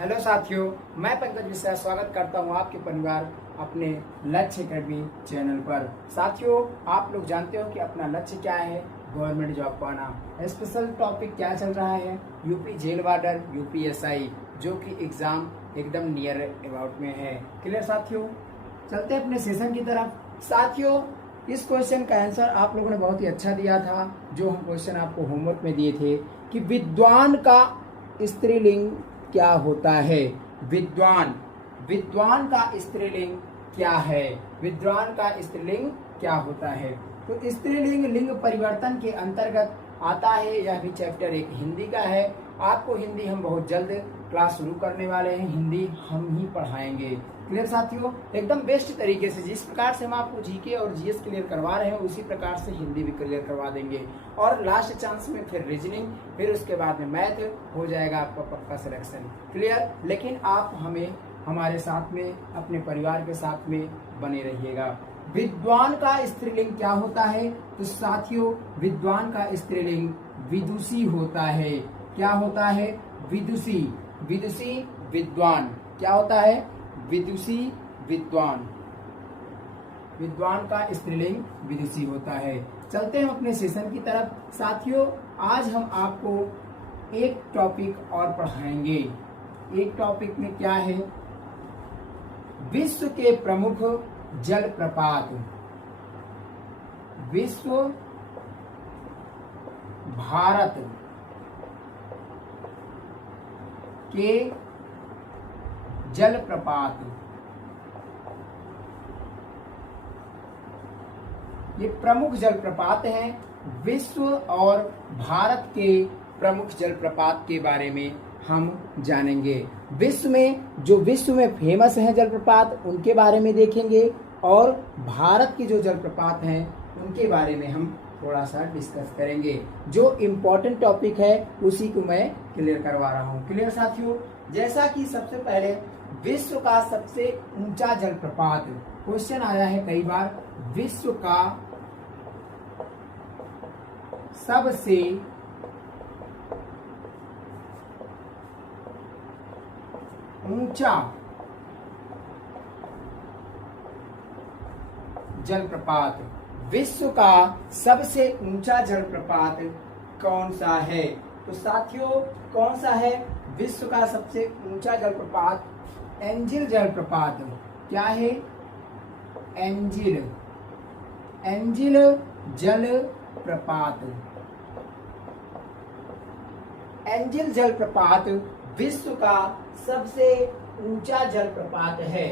Hello साथियों, मैं पंकज मिश्रा स्वागत करता हूं आपके परिवार अपने लक्ष्य अकेडमी चैनल पर। साथियों, आप लोग जानते हो कि अपना लक्ष्य क्या है, गवर्नमेंट जॉब पाना। स्पेशल टॉपिक क्या चल रहा है, यूपी जेल वार्डन यूपीएसआई, जो कि एग्जाम एकदम नियर अबाउट में है। क्लियर साथियों, चलते हैं अपने सेशन की तरफ। साथियों, इस क्वेश्चन का आंसर आप लोगों ने बहुत ही अच्छा दिया था, जो हम क्वेश्चन आपको होमवर्क में दिए थे कि विद्वान का स्त्रीलिंग क्या होता है। विद्वान विद्वान का स्त्रीलिंग क्या है, विद्वान का स्त्रीलिंग क्या होता है। तो स्त्रीलिंग लिंग परिवर्तन के अंतर्गत आता है। यह भी चैप्टर एक हिंदी का है। आपको हिंदी हम बहुत जल्द क्लास शुरू करने वाले हैं, हिंदी हम ही पढ़ाएंगे। क्लियर साथियों, एकदम बेस्ट तरीके से जिस प्रकार से हम आपको जीके और जीएस क्लियर करवा रहे हैं, उसी प्रकार से हिंदी भी क्लियर करवा देंगे। और लास्ट चांस में फिर रीजनिंग, फिर उसके बाद में मैथ हो जाएगा आपका पक्का सिलेक्शन। क्लियर, लेकिन आप हमें हमारे साथ में, अपने परिवार के साथ में बने रहिएगा। विद्वान का स्त्रीलिंग क्या होता है? तो साथियों, विद्वान का स्त्रीलिंग विदुषी होता है। क्या होता है? विदुषी। विदुषी विद्वान क्या होता है? विदुषी विद्वान। विद्वान का स्त्रीलिंग विदुषी होता है। चलते हैं अपने सेशन की तरफ। साथियों, आज हम आपको एक टॉपिक और पढ़ाएंगे। एक टॉपिक में क्या है? विश्व के प्रमुख जलप्रपात। विश्व, भारत के जलप्रपात। ये प्रमुख जलप्रपात हैं। विश्व और भारत के प्रमुख जलप्रपात के बारे में हम जानेंगे। विश्व में फेमस हैं जलप्रपात, उनके बारे में देखेंगे, और भारत के जो जलप्रपात हैं उनके बारे में हम थोड़ा सा डिस्कस करेंगे। जो इम्पोर्टेंट टॉपिक है उसी को मैं क्लियर करवा रहा हूँ। क्लियर साथियों, जैसा कि सबसे पहले विश्व का सबसे ऊंचा जलप्रपात, क्वेश्चन आया है कई बार, विश्व का सबसे ऊंचा जलप्रपात, विश्व का सबसे ऊंचा जलप्रपात कौन सा है? तो साथियों, कौन सा है विश्व का सबसे ऊंचा जलप्रपात? एंजिल जलप्रपात। क्या है? एंजिल जलप्रपात। एंजिल जलप्रपात विश्व का सबसे ऊंचा जलप्रपात है,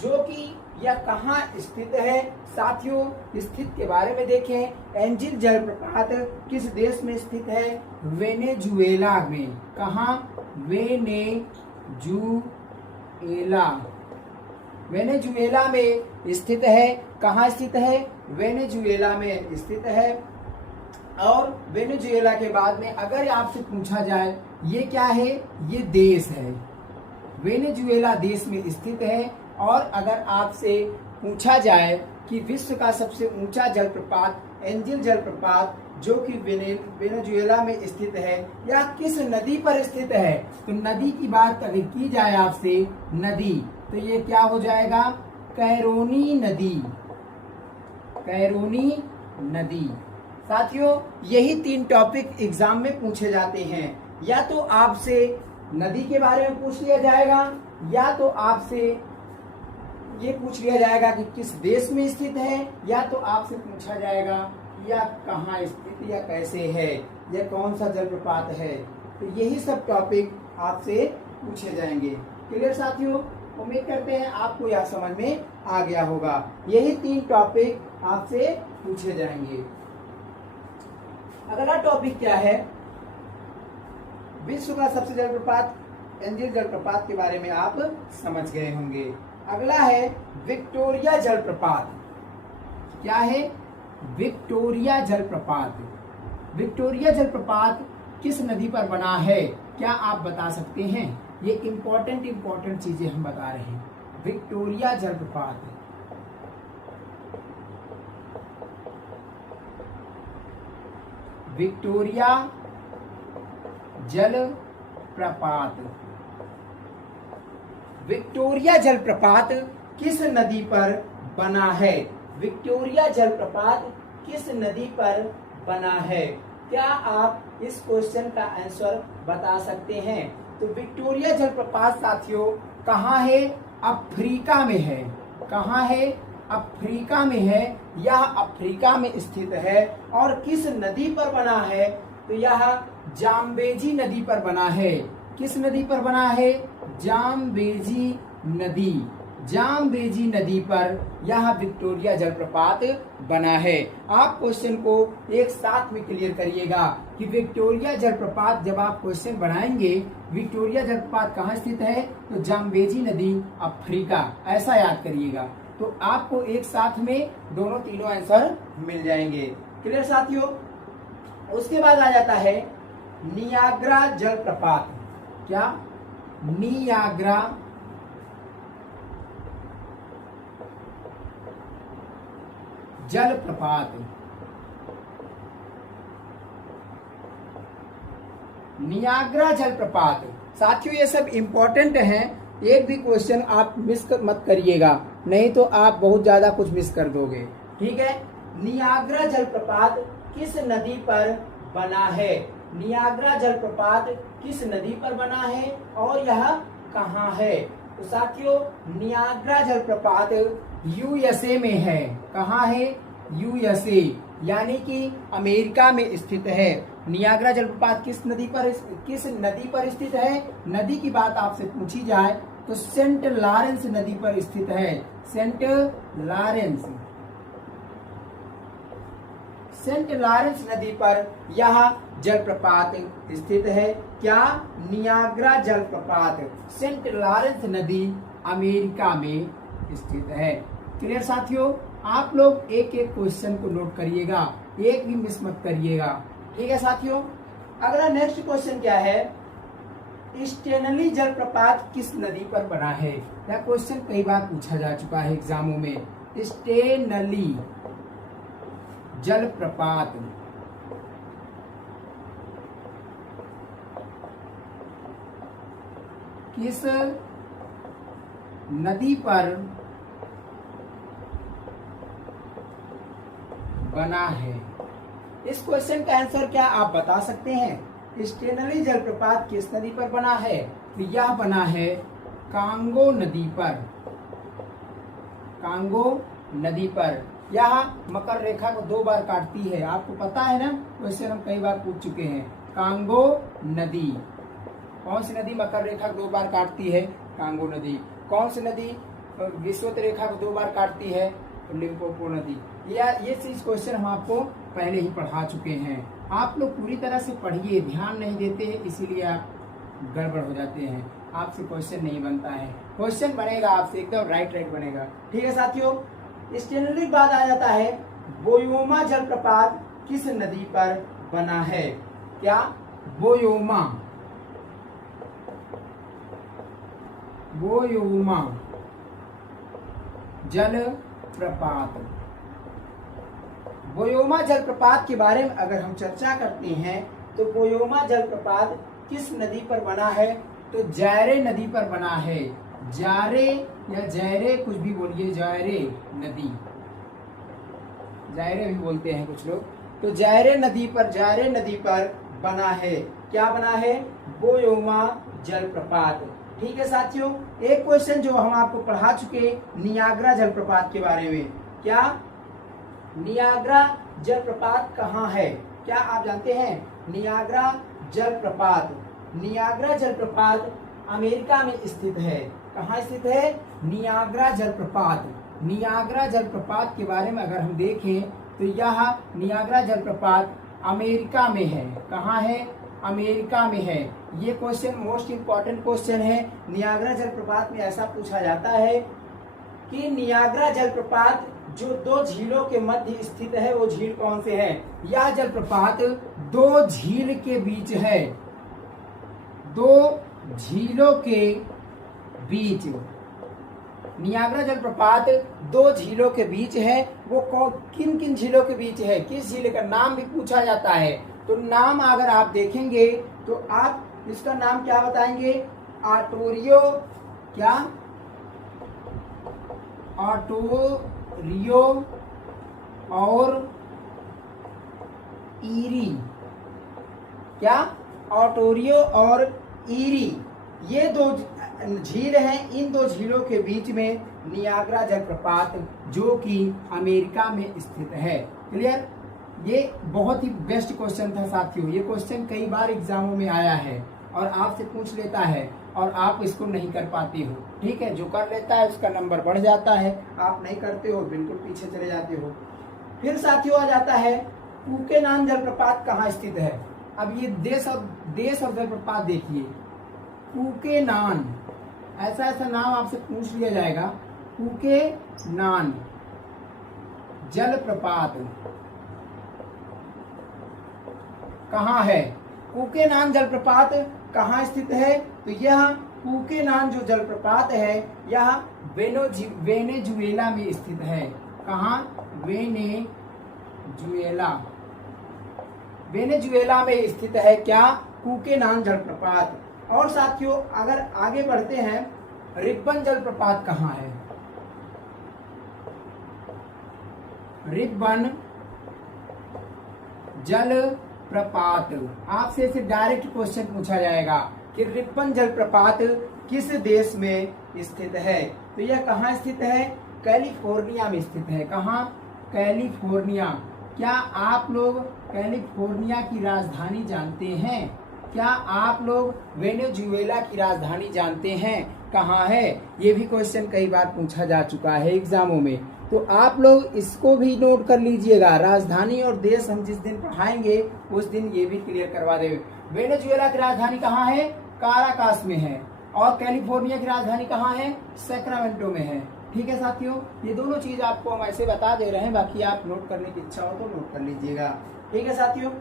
जो कि यह कहाँ स्थित है? साथियों, स्थित के बारे में देखें। एंजिल जलप्रपात किस देश में स्थित है? वेनेजुएला में। कहाँ? वेनेजुएला में स्थित है। कहाँ स्थित है? वेनेजुएला में स्थित है। और वेनेजुएला के बाद में अगर आपसे पूछा जाए ये क्या है, ये देश है। वेनेजुएला देश में स्थित है। और अगर आपसे पूछा जाए कि विश्व का सबसे ऊंचा जलप्रपात एंजिल जलप्रपात, जो कि वेनेजुएला में स्थित है, या किस नदी पर स्थित है, तो नदी की बात अगर की जाए आपसे, नदी, तो ये क्या हो जाएगा? कैरोनी नदी। कैरोनी नदी। साथियों, यही 3 टॉपिक एग्जाम में पूछे जाते हैं। या तो आपसे नदी के बारे में पूछ लिया जाएगा, या तो आपसे ये पूछ लिया जाएगा कि किस देश में स्थित है, या तो आपसे पूछा जाएगा या कहाँ स्थित या कैसे है, या कौन सा जलप्रपात है। तो यही सब टॉपिक आपसे पूछे जाएंगे। क्लियर साथियों, उम्मीद करते हैं आपको यह समझ में आ गया होगा। यही 3 टॉपिक आपसे पूछे जाएंगे। अगला टॉपिक क्या है? विश्व का सबसे जलप्रपात एंजिल जलप्रपात के बारे में आप समझ गए होंगे। अगला है विक्टोरिया जलप्रपात। क्या है? विक्टोरिया जलप्रपात। विक्टोरिया जलप्रपात किस नदी पर बना है? क्या आप बता सकते हैं? ये इम्पोर्टेंट चीजें हम बता रहे हैं। विक्टोरिया जलप्रपात, विक्टोरिया जल प्रपात। विक्टोरिया जलप्रपात किस नदी पर बना है? विक्टोरिया जलप्रपात किस नदी पर बना है? क्या आप इस क्वेश्चन का आंसर बता सकते हैं? तो विक्टोरिया जलप्रपात साथियों कहाँ है? अफ्रीका में है। कहाँ है? अफ्रीका में है। यह अफ्रीका में स्थित है। और किस नदी पर बना है? तो यह जाम्बेजी नदी पर बना है। किस नदी पर बना है? जाम्बेजी नदी। जाम्बेजी नदी पर यह विक्टोरिया जलप्रपात बना है। आप क्वेश्चन को एक साथ में क्लियर करिएगा कि विक्टोरिया जलप्रपात, जब आप क्वेश्चन बनाएंगे विक्टोरिया जलप्रपात कहाँ स्थित है, तो जाम्बेजी नदी अफ्रीका, ऐसा याद करिएगा। तो आपको एक साथ में दोनों तीनों आंसर मिल जाएंगे। क्लियर साथियों? उसके बाद आ जाता है नियाग्रा जलप्रपात। क्या? नियाग्रा जलप्रपात। नियाग्रा जलप्रपात साथियों ये सब इंपॉर्टेंट हैं। एक भी क्वेश्चन आप मिस मत करिएगा, नहीं तो आप बहुत ज्यादा कुछ मिस कर दोगे। ठीक है? नियाग्रा जलप्रपात किस नदी पर बना है? नियाग्रा जलप्रपात किस नदी पर बना है और यह कहाँ है? तो साथियों नियाग्रा जलप्रपात यूएसए में है। कहाँ है? यूएसए, यानी कि अमेरिका में स्थित है। नियाग्रा जलप्रपात किस नदी पर स्थित है? नदी की बात आपसे पूछी जाए तो सेंट लॉरेंस नदी पर स्थित है। सेंट लॉरेंस नदी पर यह जलप्रपात स्थित है। क्या? नियाग्रा जलप्रपात सेंट लॉरेंस नदी अमेरिका में स्थित है। क्लियर साथियों? आप लोग एक एक क्वेश्चन को नोट करिएगा, एक भी मिस मत करिएगा। ठीक है साथियों? अगला नेक्स्ट क्वेश्चन क्या है? स्टेनली जलप्रपात किस नदी पर बना है? यह क्वेश्चन कई बार पूछा जा चुका है एग्जामों में। स्टेनली जलप्रपात किस नदी पर बना है? इस क्वेश्चन का आंसर क्या आप बता सकते हैं? स्टेनली जलप्रपात किस नदी पर बना है? तो यह बना है कांगो नदी पर। कांगो नदी पर यह मकर रेखा को 2 बार काटती है। आपको पता है ना, क्वेश्चन हम कई बार पूछ चुके हैं। कांगो नदी, कौन सी नदी मकर रेखा को 2 बार काटती है? कांगो नदी। कौन सी नदी विषुवत रेखा को 2 बार काटती है? लिम्पोपो नदी। ये चीज क्वेश्चन हम आपको पहले ही पढ़ा चुके हैं। आप लोग पूरी तरह से पढ़िए, ध्यान नहीं देते हैं, इसीलिए आप गड़बड़ हो जाते हैं, आपसे क्वेश्चन नहीं बनता है। क्वेश्चन बनेगा आपसे एकदम राइट बनेगा। ठीक है साथियों? स्टेनली बाद आ जाता है बोयोमा जलप्रपात किस नदी पर बना है? क्या? बोयोमा जलप्रपात। बोयोमा जलप्रपात के बारे में अगर हम चर्चा करते हैं तो बोयोमा जलप्रपात किस नदी पर बना है? तो जैरे नदी पर बना है। जारे या जैरे, कुछ भी बोलिए, जैरे नदी, जैरे भी बोलते हैं कुछ लोग। तो जैरे नदी पर बना है। क्या बना है? बोयोमा जलप्रपात। ठीक है साथियों? एक क्वेश्चन जो हम आपको पढ़ा चुके नियाग्रा जलप्रपात के बारे में। क्या? नियाग्रा जलप्रपात कहाँ है? क्या आप जानते हैं? नियाग्रा जलप्रपात अमेरिका में स्थित है। कहाँ स्थित है? नियाग्रा जलप्रपात के बारे में अगर हम देखें तो यह नियाग्रा जलप्रपात अमेरिका में है। कहाँ है? अमेरिका में है। ये क्वेश्चन मोस्ट इम्पॉर्टेंट क्वेश्चन है। नियाग्रा जलप्रपात में ऐसा पूछा जाता है कि नियाग्रा जलप्रपात जो 2 झीलों के मध्य स्थित है वो झील कौन से है? यह जलप्रपात 2 झील के बीच है। 2 झीलों के बीच नियाग्रा जलप्रपात 2 झीलों के बीच है। वो किन किन झीलों के बीच है? किस झील का नाम भी पूछा जाता है। तो नाम अगर आप देखेंगे तो आप इसका नाम क्या बताएंगे? आर्टोरियो क्या? ऑटोरियो और ईरी। क्या? ऑटोरियो और ईरी, ये दो झील हैं। इन दो झीलों के बीच में नियाग्रा जलप्रपात जो कि अमेरिका में स्थित है। क्लियर? ये बहुत ही बेस्ट क्वेश्चन था साथियों। ये क्वेश्चन कई बार एग्जामों में आया है और आपसे पूछ लेता है और आप इसको नहीं कर पाते हो। ठीक है, जो कर लेता है उसका नंबर बढ़ जाता है, आप नहीं करते हो बिल्कुल पीछे चले जाते हो। फिर साथियों आ जाता है कूकेनान जलप्रपात कहाँ स्थित है। अब ये देश और जलप्रपात देखिए। कूकेनान, ऐसा नाम आपसे पूछ लिया जाएगा। कूकेनान जलप्रपात कहाँ है? कूकेनान जलप्रपात कहाँ स्थित है? तो यह कूकेनान जो जलप्रपात है यह वेनेजुएला में स्थित है। कहाँ? वेनेजुएला में स्थित है। क्या? कूकेनान जलप्रपात। और साथियों अगर आगे बढ़ते हैं, रिब्बन जलप्रपात कहाँ है? रिब्बन जलप्रपात, आपसे इसे डायरेक्ट क्वेश्चन पूछा जाएगा कि रिब्बन जलप्रपात किस देश में स्थित है? तो यह कहाँ स्थित है? कैलिफोर्निया में स्थित है। कहाँ? कैलिफोर्निया। क्या आप लोग कैलिफोर्निया की राजधानी जानते हैं? क्या आप लोग वेनेजुएला की राजधानी जानते हैं कहाँ है? ये भी क्वेश्चन कई बार पूछा जा चुका है एग्जामों में, तो आप लोग इसको भी नोट कर लीजिएगा। राजधानी और देश हम जिस दिन पढ़ाएंगे उस दिन ये भी क्लियर करवा देंगे। वेनेजुएला की राजधानी कहाँ है? काराकास में है। और कैलिफोर्निया की राजधानी कहाँ है? सैक्रामेंटो में है। ठीक है साथियों, ये दोनों चीज आपको हम ऐसे बता दे रहे हैं, बाकी आप नोट करने की इच्छा हो तो नोट कर लीजिएगा। ठीक है साथियों,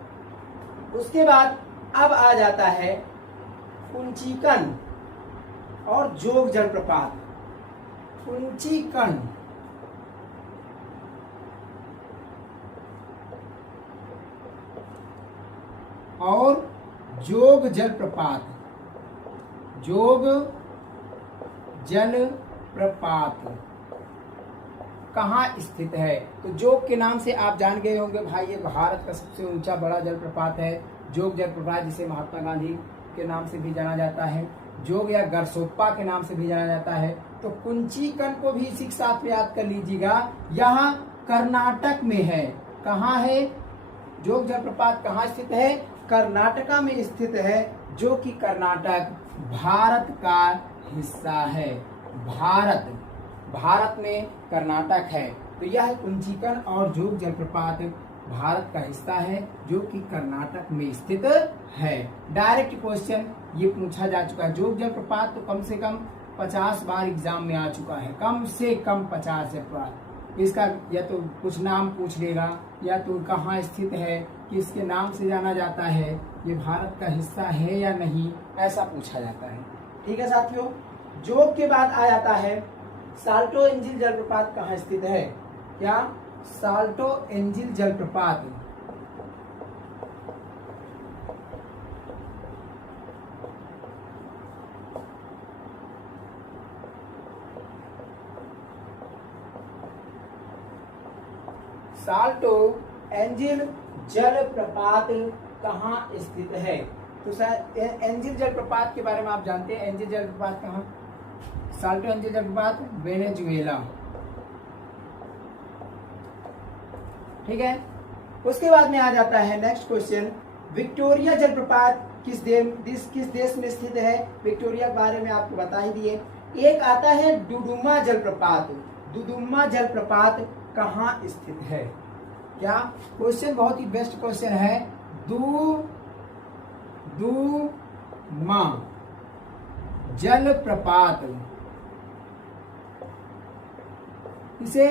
उसके बाद अब आ जाता है कुंचिकन और जोग जलप्रपात। कुंचिकन और जोग जलप्रपात। जोग जलप्रपात कहाँ स्थित है? तो जोग के नाम से आप जान गए होंगे भाई, ये भारत का सबसे ऊंचा बड़ा जलप्रपात है। जोग जलप्रपात जिसे महात्मा गांधी के नाम से भी जाना जाता है, जोग या गरसोप्पा के नाम से भी जाना जाता है। तो कुंचिकन को भी इसी के साथ में याद कर लीजिएगा। यहाँ कर्नाटक में है। कहाँ है? जोग जलप्रपात कहाँ स्थित है? कर्नाटका में स्थित है, जो कि कर्नाटक भारत का हिस्सा है। भारत में कर्नाटक है। तो यह कुंचिकन और जोग जलप्रपात भारत का हिस्सा है जो कि कर्नाटक में स्थित है। डायरेक्ट क्वेश्चन ये पूछा जा चुका है। जोग जलप्रपात तो कम से कम 50 बार एग्जाम में आ चुका है, कम से कम 50 बार। इसका या तो कुछ नाम पूछ लेगा, या तो कहाँ स्थित है, किसके नाम से जाना जाता है, ये भारत का हिस्सा है या नहीं, ऐसा पूछा जाता है। ठीक है साथियों, जोग के बाद आ जाता है साल्टो एंजिल जलप्रपात कहाँ स्थित है? क्या? साल्टो एंजिल जलप्रपात साल्टो एंजिल जलप्रपात कहाँ स्थित है? तो एंजिल जलप्रपात के बारे में आप जानते हैं। एंजिल जलप्रपात कहाँ? साल्टो एंजिल जलप्रपात वेनेजुएला। ठीक है, उसके बाद में आ जाता है नेक्स्ट क्वेश्चन, विक्टोरिया जलप्रपात किस देश में स्थित है? विक्टोरिया के बारे में आपको बता ही दिए। एक आता है डुडुमा जलप्रपात। डुडुमा जलप्रपात कहाँ स्थित है? क्या? क्वेश्चन बहुत ही बेस्ट क्वेश्चन है। डुडुमा जलप्रपात, इसे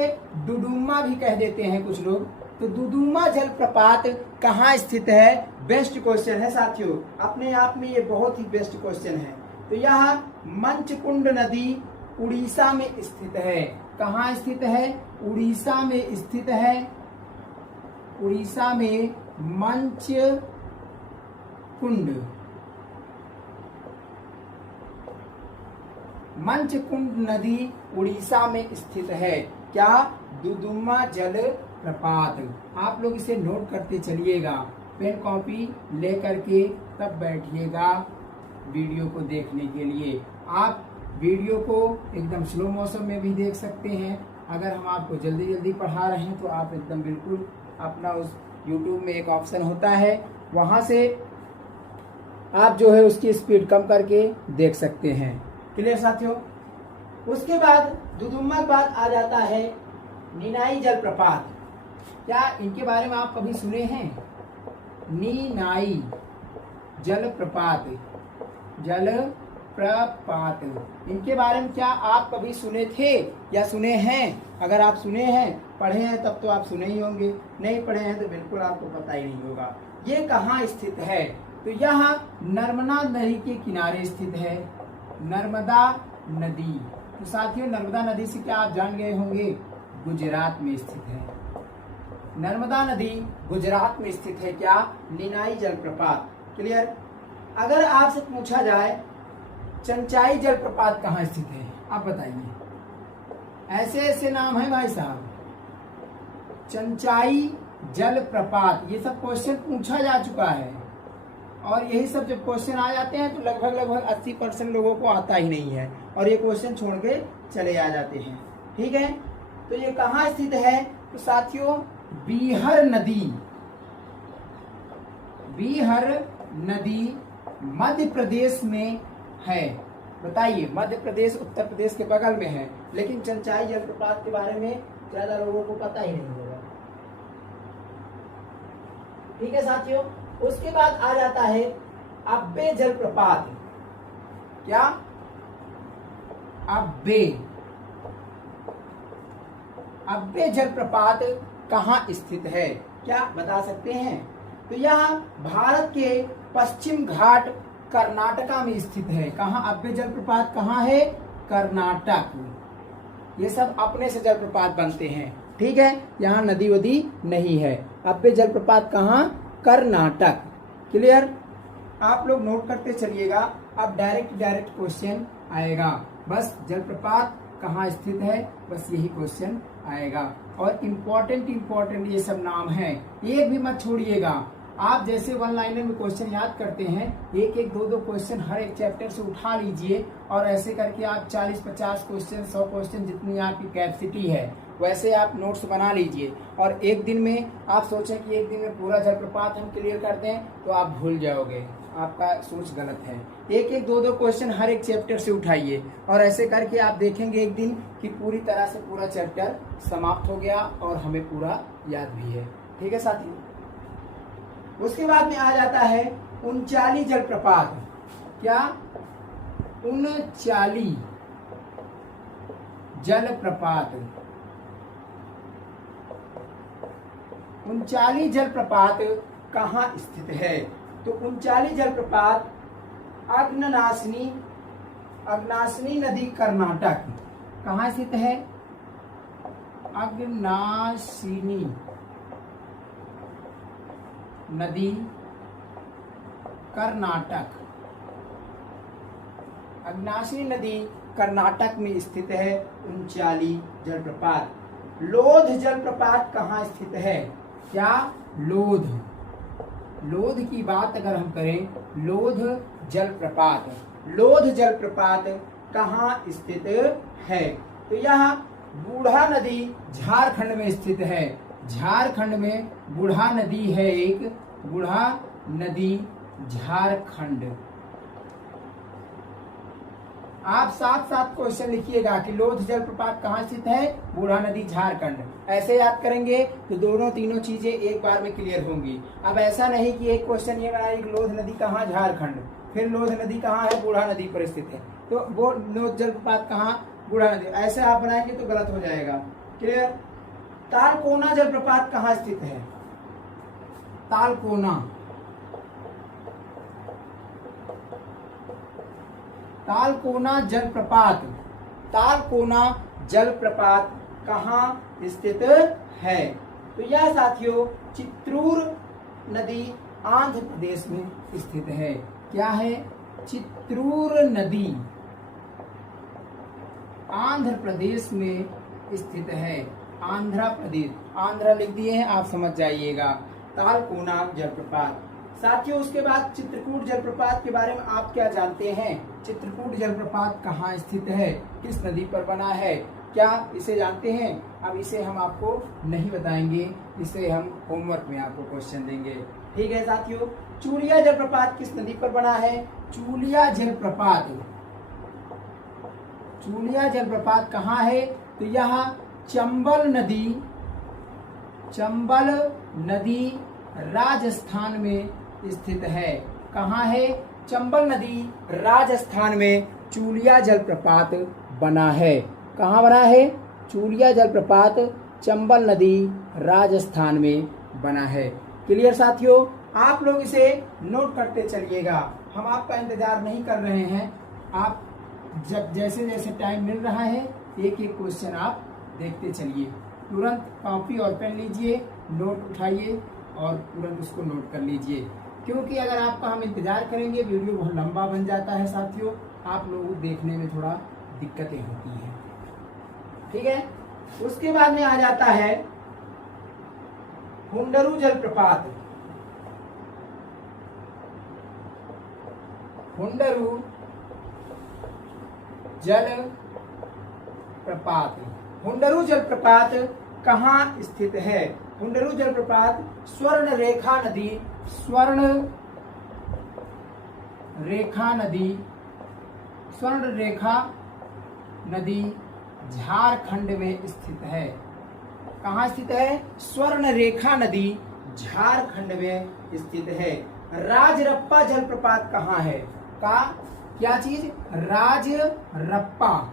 डुडुमा भी कह देते हैं कुछ लोग। तो डुडुमा जलप्रपात कहाँ स्थित है? बेस्ट क्वेश्चन है साथियों, अपने आप में ये बहुत ही बेस्ट क्वेश्चन है। तो यह मंचकुंड नदी उड़ीसा में स्थित है। कहाँ स्थित है? उड़ीसा में स्थित है। उड़ीसा में मंचकुंड मंचकुंड नदी उड़ीसा में स्थित है। क्या? दुदुम्मा जल प्रपात। आप लोग इसे नोट करते चलिएगा, पेन कॉपी लेकर के तब बैठिएगा वीडियो को देखने के लिए। आप वीडियो को एकदम स्लो मोशन में भी देख सकते हैं। अगर हम आपको जल्दी जल्दी पढ़ा रहे हैं तो आप एकदम बिल्कुल अपना उस YouTube में एक ऑप्शन होता है, वहां से आप जो है उसकी स्पीड कम करके देख सकते हैं। क्लियर साथियों? उसके बाद दुदुम्मा के बाद आ जाता है नीनाई जलप्रपात। क्या इनके बारे में आप कभी सुने हैं? नीनाई जलप्रपात, जलप्रपात, इनके बारे में क्या आप कभी सुने थे या सुने हैं? अगर आप सुने हैं, पढ़े हैं, तब तो आप सुने ही होंगे। नहीं पढ़े हैं तो बिल्कुल आपको पता ही नहीं होगा। ये कहाँ स्थित है? तो यह नर्मदा नदी के किनारे स्थित है। नर्मदा नदी, तो साथियों नर्मदा नदी से क्या आप जान गए होंगे? गुजरात में स्थित है। नर्मदा नदी गुजरात में स्थित है। क्या? नीनाई जलप्रपात। क्लियर? अगर आपसे पूछा जाए चंचाई जलप्रपात कहाँ स्थित है, आप बताइए। ऐसे ऐसे नाम है भाई साहब, चंचाई जलप्रपात, ये सब क्वेश्चन पूछा जा चुका है। और यही सब जब क्वेश्चन आ जाते हैं तो लगभग 80% लोगों को आता ही नहीं है और ये क्वेश्चन छोड़ के चले आ जाते हैं। ठीक है, तो ये कहाँ स्थित है? तो साथियों बीहर नदी, बीहर नदी मध्य प्रदेश में है। बताइए, मध्य प्रदेश उत्तर प्रदेश के बगल में है, लेकिन चंचाई जलप्रपात के बारे में ज्यादा लोगों को पता ही नहीं होगा। ठीक है साथियों, उसके बाद आ जाता है अब्बे जलप्रपात। क्या? अब्बे जलप्रपात कहाँ स्थित है? क्या बता सकते हैं? तो यह भारत के पश्चिम घाट कर्नाटका में स्थित है। कहाँ अब्बे जलप्रपात कहाँ है? कर्नाटक। ये सब अपने से जलप्रपात बनते हैं। ठीक है, यहाँ नदी वदी नहीं है। अब्बे जलप्रपात कहाँ? कर्नाटक। क्लियर? आप लोग नोट करते चलिएगा, अब डायरेक्ट क्वेश्चन आएगा। बस जलप्रपात कहाँ स्थित है, बस यही क्वेश्चन आएगा। और इम्पोर्टेंट ये सब नाम है, एक भी मत छोड़िएगा। आप जैसे वन लाइनर में क्वेश्चन याद करते हैं, एक एक दो क्वेश्चन हर एक चैप्टर से उठा लीजिए और ऐसे करके आप 40-50 क्वेश्चन 100 क्वेश्चन जितनी आपकी कैपेसिटी है वैसे आप नोट्स बना लीजिए। और एक दिन में आप सोचें कि एक दिन में पूरा जलप्रपात हम क्लियर कर दें तो आप भूल जाओगे, आपका सोच गलत है। एक एक दो क्वेश्चन हर एक चैप्टर से उठाइए और ऐसे करके आप देखेंगे एक दिन कि पूरी तरह से पूरा चैप्टर समाप्त हो गया और हमें पूरा याद भी है। ठीक है साथियों, उसके बाद में आ जाता है उनचाली जलप्रपात। क्या? उनचाली जलप्रपात। उनचाली जलप्रपात कहाँ स्थित है? तो उनचाली जलप्रपात अगनाशिनी नदी कर्नाटक। कहाँ स्थित है? अगनाशिनी नदी कर्नाटक। अगनाशिनी नदी कर्नाटक में स्थित है उनचाली जलप्रपात। लोध जलप्रपात कहाँ स्थित है? क्या? लोध की बात अगर हम करें, लोध जलप्रपात कहाँ स्थित है? तो यह बूढ़ा नदी झारखंड में स्थित है। झारखंड में बूढ़ा नदी है, एक बूढ़ा नदी झारखंड। आप साथ क्वेश्चन लिखिएगा कि लोध जलप्रपात कहाँ स्थित है? बूढ़ा नदी झारखंड। ऐसे याद करेंगे तो दोनों तीनों चीजें एक बार में क्लियर होंगी। अब ऐसा नहीं कि एक क्वेश्चन ये बनाए कि लोध नदी कहाँ? झारखंड। फिर लोध नदी कहाँ है? बूढ़ा नदी पर स्थित है, तो वो लोध जलप्रपात कहाँ? बूढ़ा नदी। ऐसे आप बनाएंगे तो गलत हो जाएगा। क्लियर? तालकोना जलप्रपात कहाँ स्थित है? तालकोना जलप्रपात कहाँ स्थित है? तो यह साथियों चित्तूर नदी आंध्र प्रदेश में स्थित है। क्या है? चित्तूर नदी आंध्र प्रदेश में स्थित है। आंध्र प्रदेश, आंध्र लिख दिए हैं, आप समझ जाइएगा। तालकोना जलप्रपात। साथियों उसके बाद चित्रकूट जलप्रपात के बारे में आप क्या जानते हैं? चित्रकूट जलप्रपात कहाँ स्थित है, किस नदी पर बना है, क्या इसे जानते हैं? अब इसे हम आपको नहीं बताएंगे, इसे हम होमवर्क में आपको क्वेश्चन देंगे। ठीक है साथियों। चूलिया जलप्रपात किस नदी पर बना है? चूलिया जलप्रपात, चूलिया जलप्रपात कहाँ है? तो यह चंबल नदी, चंबल नदी राजस्थान में स्थित है। कहाँ है? चंबल नदी राजस्थान में चूलिया जलप्रपात बना है। कहाँ बना है? चूलिया जलप्रपात चंबल नदी राजस्थान में बना है। क्लियर साथियों? आप लोग इसे नोट करते चलिएगा, हम आपका इंतजार नहीं कर रहे हैं। आप जब जैसे जैसे टाइम मिल रहा है एक एक क्वेश्चन आप देखते चलिए। तुरंत कॉपी और पेन लीजिए, नोट उठाइए और तुरंत उसको नोट कर लीजिए, क्योंकि अगर आपका हम इंतजार करेंगे वीडियो बहुत लंबा बन जाता है साथियों, आप लोगों को देखने में थोड़ा दिक्कतें होती हैं। ठीक है। उसके बाद में आ जाता है हुंडरू जलप्रपात। हुंडरू जलप्रपात, हुंडरू जलप्रपात कहाँ स्थित है? हुंडरू जलप्रपात स्वर्ण रेखा नदी, स्वर्ण रेखा नदी, स्वर्ण रेखा नदी झारखंड में स्थित है। कहाँ स्थित है? स्वर्ण रेखा नदी झारखंड में स्थित है। राजरप्पा जलप्रपात कहाँ है? का क्या चीज? राजरप्पा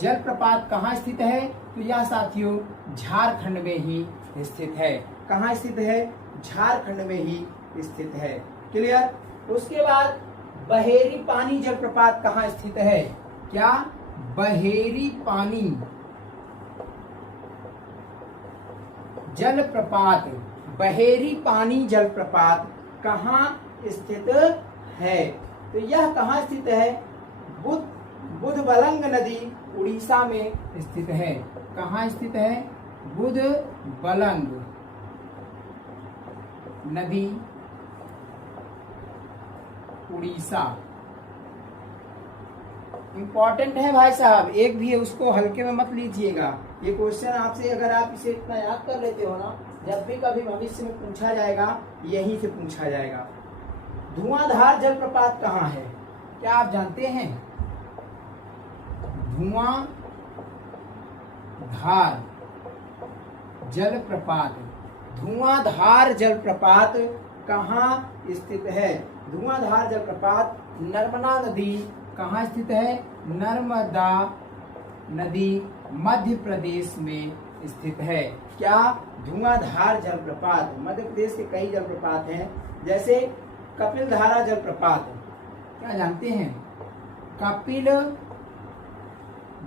जलप्रपात कहाँ स्थित है? तो यह साथियों झारखंड में ही स्थित है। कहाँ स्थित है? झारखंड में ही स्थित है। क्लियर? उसके बाद बहेरी पानी जलप्रपात कहाँ स्थित है? क्या? बहेरी पानी जलप्रपात, बहेरी पानी जलप्रपात कहाँ स्थित है? तो यह कहाँ स्थित है? बुधबलंग नदी उड़ीसा में स्थित है। कहाँ स्थित है? बुधबलंग नदी उड़ीसा। इंपॉर्टेंट है भाई साहब, एक भी है उसको हल्के में मत लीजिएगा। ये क्वेश्चन आपसे अगर आप इसे इतना याद कर लेते हो ना, जब भी कभी भविष्य में पूछा जाएगा यहीं से पूछा जाएगा। धुआंधार जलप्रपात कहाँ है? क्या आप जानते हैं? धुआंधार जलप्रपात, धुआंधार जलप्रपात कहाँ स्थित है? धुआंधार जलप्रपात नर्मदा नदी कहाँ स्थित है? नर्मदा नदी मध्य प्रदेश में स्थित है। क्या? धुआंधार जलप्रपात। मध्य प्रदेश के कई जलप्रपात हैं, जैसे कपिल धारा जलप्रपात। क्या जानते हैं? कपिल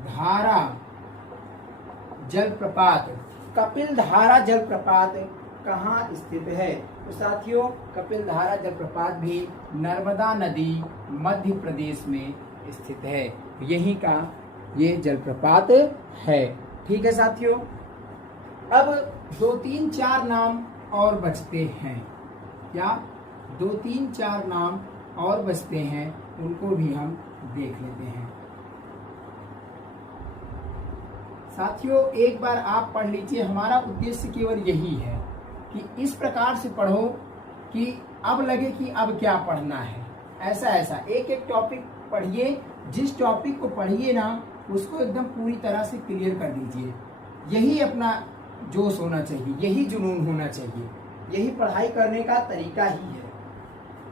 धारा जलप्रपात, कपिल धारा जलप्रपात कहाँ स्थित है? तो साथियों कपिल धारा जलप्रपात भी नर्मदा नदी मध्य प्रदेश में स्थित है। यहीं का ये जलप्रपात है। ठीक है साथियों। अब 2, 3, 4 नाम और बचते हैं। क्या? 2, 3, 4 नाम और बचते हैं, उनको भी हम देख लेते हैं। साथियों एक बार आप पढ़ लीजिए, हमारा उद्देश्य केवल यही है कि इस प्रकार से पढ़ो कि अब लगे कि अब क्या पढ़ना है। ऐसा ऐसा एक एक टॉपिक पढ़िए, जिस टॉपिक को पढ़िए ना उसको एकदम पूरी तरह से क्लियर कर दीजिए। यही अपना जोश होना चाहिए, यही जुनून होना चाहिए, यही पढ़ाई करने का तरीका ही है।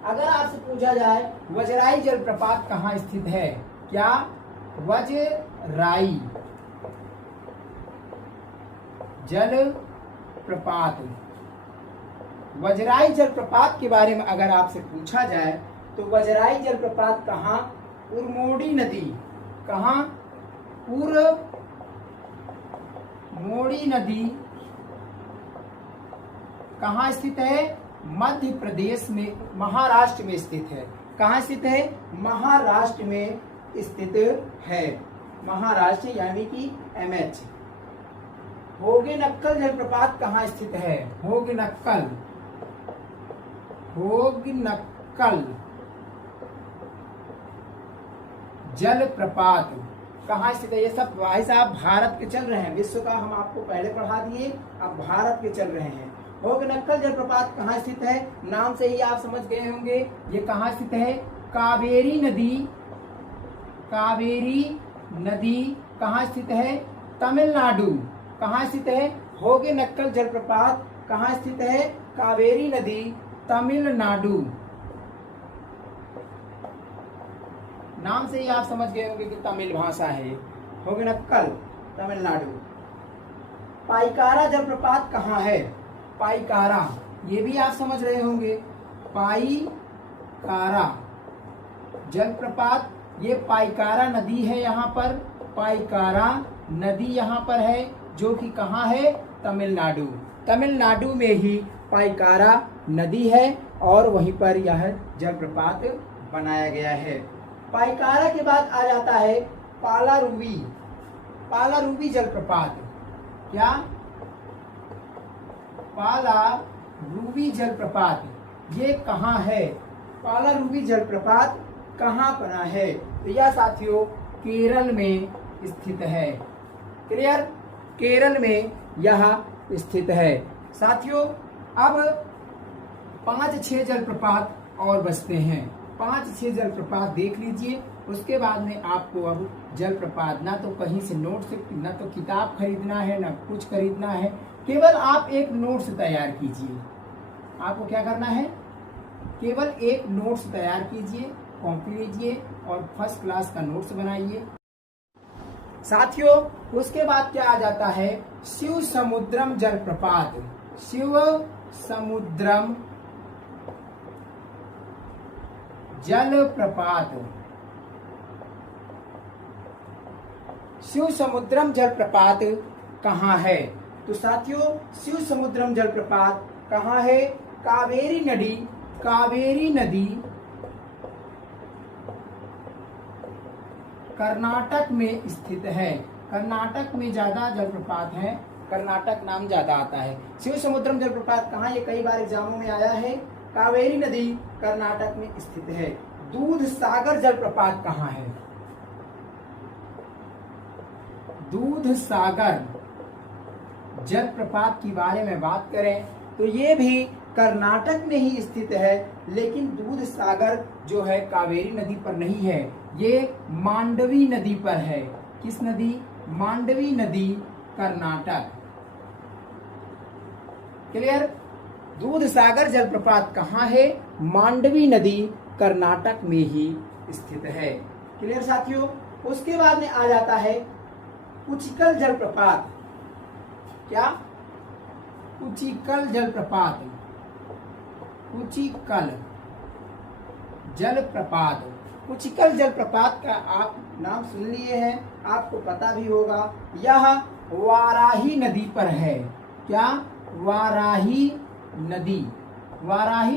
अगर आपसे पूछा जाए वजराई जलप्रपात कहाँ स्थित है? क्या? वजराई जलप्रपात, वजराई जलप्रपात के बारे में अगर आपसे पूछा जाए तो वजराई जलप्रपात कहाँ? उरमोड़ी नदी। कहाँ? उरमोड़ी नदी कहाँ स्थित है? मध्य प्रदेश में, महाराष्ट्र में स्थित है। कहाँ स्थित है? महाराष्ट्र में स्थित है। महाराष्ट्र यानी कि MH। होगेनक्कल जलप्रपात कहाँ स्थित है? होगेनक्कल जलप्रपात कहाँ स्थित है? ये सब भाई साहब भारत के चल रहे हैं, विश्व का हम आपको पहले पढ़ा दिए, अब भारत के चल रहे हैं। होगेनक्कल जलप्रपात कहाँ स्थित है? नाम से ही आप समझ गए होंगे ये कहाँ स्थित है। कावेरी नदी कहाँ स्थित है? तमिलनाडु। कहाँ स्थित है? होगेनक्कल जलप्रपात कहाँ स्थित है? कावेरी नदी, तमिलनाडु। नाम से ही आप समझ गए होंगे कि तमिल भाषा है। होगेनक्कल तमिलनाडु। पाइकारा जलप्रपात कहाँ है? पाइकारा, ये भी आप समझ रहे होंगे। पाइकारा जलप्रपात, ये पाइकारा नदी है यहाँ पर। पाइकारा नदी यहाँ पर है जो कि कहाँ है? तमिलनाडु। तमिलनाडु में ही पाइकारा नदी है और वहीं पर यह जलप्रपात बनाया गया है। पाइकारा के बाद आ जाता है पालारुवी। पालारुवी जलप्रपात। क्या? पालारुवी जलप्रपात ये कहाँ है? पालारुवी जलप्रपात कहाँ बना है? तो यह साथियों केरल में स्थित है। क्लियर? केरल में यह स्थित है। साथियों अब 5-6 जलप्रपात और बचते हैं। 5-6 जलप्रपात देख लीजिए, उसके बाद में आपको अब जलप्रपात ना तो कहीं से नोट से, ना तो किताब खरीदना है, ना कुछ खरीदना है, केवल आप एक नोट्स तैयार कीजिए। आपको क्या करना है? केवल एक नोट्स तैयार कीजिए, कॉपी लीजिए और फर्स्ट क्लास का नोट्स बनाइए। साथियों उसके बाद क्या आ जाता है? शिव समुद्रम जलप्रपात। शिव समुद्रम जलप्रपात। शिव समुद्रम जलप्रपात कहाँ है? तो साथियों शिव समुद्रम जलप्रपात कहाँ है? कावेरी नदी कर्नाटक में स्थित है। कर्नाटक में ज्यादा जलप्रपात है, कर्नाटक नाम ज्यादा आता है। शिव समुद्रम जलप्रपात कहाँ? ये कई बार एग्जामों में आया है। कावेरी नदी कर्नाटक में स्थित है। दूध सागर जलप्रपात कहाँ है? दूध सागर जलप्रपात की बारे में बात करें तो ये भी कर्नाटक में ही स्थित है, लेकिन दूध सागर जो है कावेरी नदी पर नहीं है, ये मांडवी नदी पर है। किस नदी? मांडवी नदी, कर्नाटक। क्लियर? दूध सागर जलप्रपात कहाँ है? मांडवी नदी कर्नाटक में ही स्थित है। क्लियर साथियों? उसके बाद में आ जाता है कुचिकल जलप्रपात। क्या? कुचिकल जलप्रपात। कुचिकल जलप्रपात। कुचिकल जलप्रपात का आप नाम सुन लिए हैं, आपको पता भी होगा। यह वाराही नदी पर है। क्या? वाराही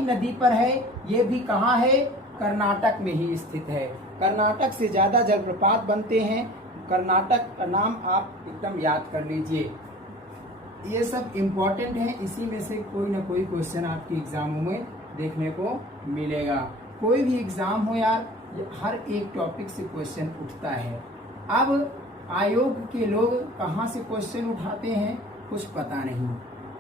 नदी पर है। ये भी कहाँ है? कर्नाटक में ही स्थित है। कर्नाटक से ज्यादा जलप्रपात बनते हैं। कर्नाटक का नाम आप एकदम याद कर लीजिए। ये सब इम्पोर्टेंट है, इसी में से कोई ना कोई क्वेश्चन आपके एग्जामों में देखने को मिलेगा। कोई भी एग्जाम हो यार, हर एक टॉपिक से क्वेश्चन उठता है। अब आयोग के लोग कहाँ से क्वेश्चन उठाते हैं कुछ पता नहीं,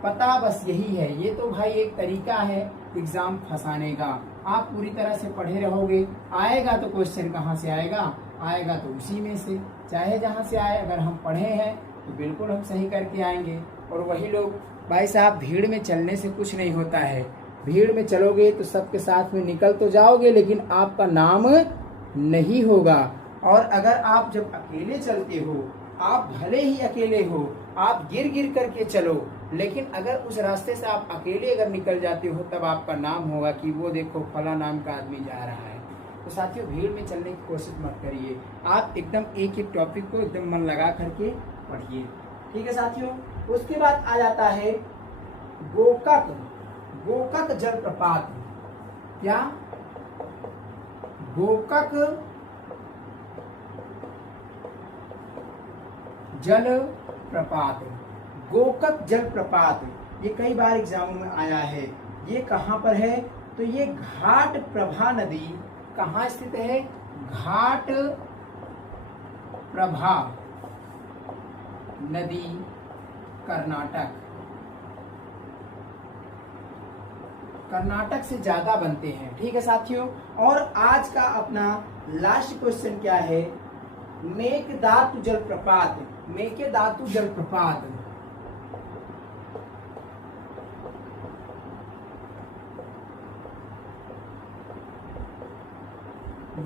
पता बस यही है। ये तो भाई एक तरीका है एग्जाम फंसाने का। आप पूरी तरह से पढ़े रहोगे, आएगा तो क्वेश्चन कहाँ से आएगा? आएगा तो उसी में से, चाहे जहाँ से आए। अगर हम पढ़े हैं तो बिल्कुल हम सही करके आएंगे। और वही लोग भाई साहब, भीड़ में चलने से कुछ नहीं होता है। भीड़ में चलोगे तो सबके साथ में निकल तो जाओगे, लेकिन आपका नाम नहीं होगा। और अगर आप जब अकेले चलते हो, आप भले ही अकेले हो, आप गिर गिर करके चलो, लेकिन अगर उस रास्ते से आप अकेले अगर निकल जाते हो, तब आपका नाम होगा कि वो देखो फला नाम का आदमी जा रहा है। तो साथियों भीड़ में चलने की कोशिश मत करिए, आप एकदम एक एक टॉपिक को एकदम मन लगा करके पढ़िए। ठीक है साथियों? उसके बाद आ जाता है गोकक जलप्रपात। क्या? गोकक जल प्रपात। गोकक जल प्रपात, ये कई बार एग्जाम में आया है। ये कहाँ पर है? तो ये घाट प्रभा नदी कहाँ स्थित है? घाट प्रभा नदी कर्नाटक। कर्नाटक से ज्यादा बनते हैं। ठीक है साथियों, और आज का अपना लास्ट क्वेश्चन क्या है? मेघदातु जलप्रपात। मेघदातु जलप्रपात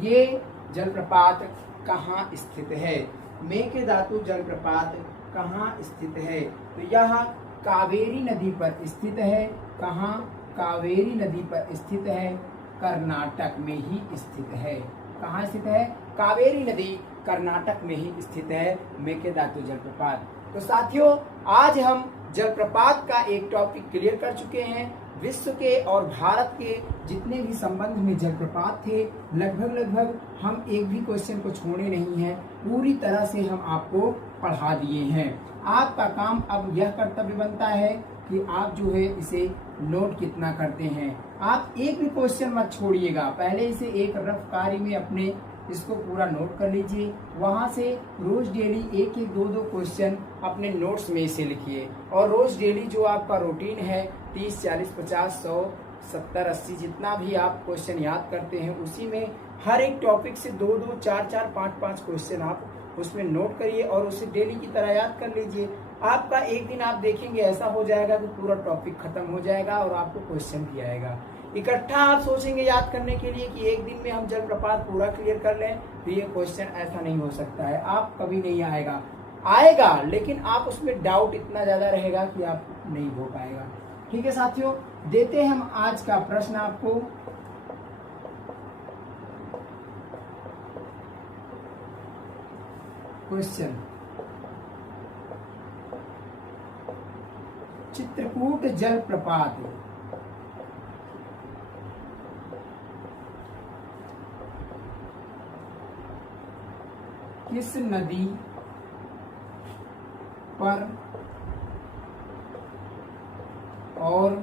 ये जलप्रपात कहाँ स्थित है? मेघदातु जलप्रपात कहाँ स्थित है? तो यह कावेरी नदी पर स्थित है। कहाँ? कावेरी नदी पर स्थित है, कर्नाटक में ही स्थित है। कहाँ स्थित है? कावेरी नदी कर्नाटक में ही स्थित है मेघदातु जलप्रपात। तो साथियों, आज हम जलप्रपात का एक टॉपिक क्लियर कर चुके हैं। विश्व के और भारत के जितने भी संबंध में जलप्रपात थे, लगभग हम एक भी क्वेश्चन को छोड़े नहीं हैं। पूरी तरह से हम आपको पढ़ा दिए हैं। आपका काम अब यह कर्तव्य बनता है कि आप जो है इसे नोट कितना करते हैं। आप एक भी क्वेश्चन मत छोड़िएगा, पहले इसे एक रफ कार्य में अपने इसको पूरा नोट कर लीजिए। वहां से रोज डेली एक एक दो क्वेश्चन अपने नोट्स में इसे लिखिए। और रोज डेली जो आपका रूटीन है 30, 40, 50, 100, 70, 80 जितना भी आप क्वेश्चन याद करते हैं, उसी में हर एक टॉपिक से 2-2, 4-4, 5-5 क्वेश्चन आप उसमें नोट करिए और उसे डेली की तरह याद कर लीजिए। आपका एक दिन आप देखेंगे ऐसा हो जाएगा कि पूरा टॉपिक खत्म हो जाएगा और आपको क्वेश्चन भी आएगा। इकट्ठा आप सोचेंगे याद करने के लिए कि एक दिन में हम जलप्रपात पूरा क्लियर कर लें, तो ये क्वेश्चन ऐसा नहीं हो सकता है। आप कभी नहीं आएगा, लेकिन आप उसमें डाउट इतना ज्यादा रहेगा कि आप नहीं हो पाएगा। ठीक है साथियों, देते हैं हम आज का प्रश्न आपको। क्वेश्चन, चित्रकूट जलप्रपात किस नदी पर और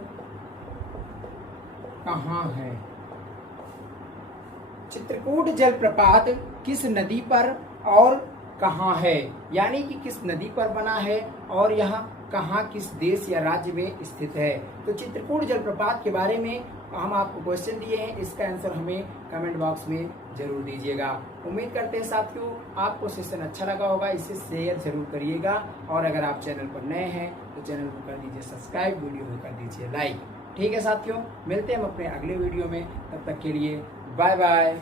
कहाँ है? चित्रकूट जलप्रपात किस नदी पर और कहाँ है, यानी कि किस नदी पर बना है और यह कहाँ, किस देश या राज्य में स्थित है। तो चित्रकूट जलप्रपात के बारे में हम आपको क्वेश्चन दिए हैं, इसका आंसर हमें कमेंट बॉक्स में जरूर दीजिएगा। उम्मीद करते हैं साथियों आपको सेशन अच्छा लगा होगा, इसे शेयर जरूर करिएगा। और अगर आप चैनल पर नए हैं तो चैनल को कर दीजिए सब्सक्राइब, वीडियो को कर दीजिए लाइक। ठीक है साथियों, मिलते हैं हम अपने अगले वीडियो में, तब तक के लिए बाय बाय।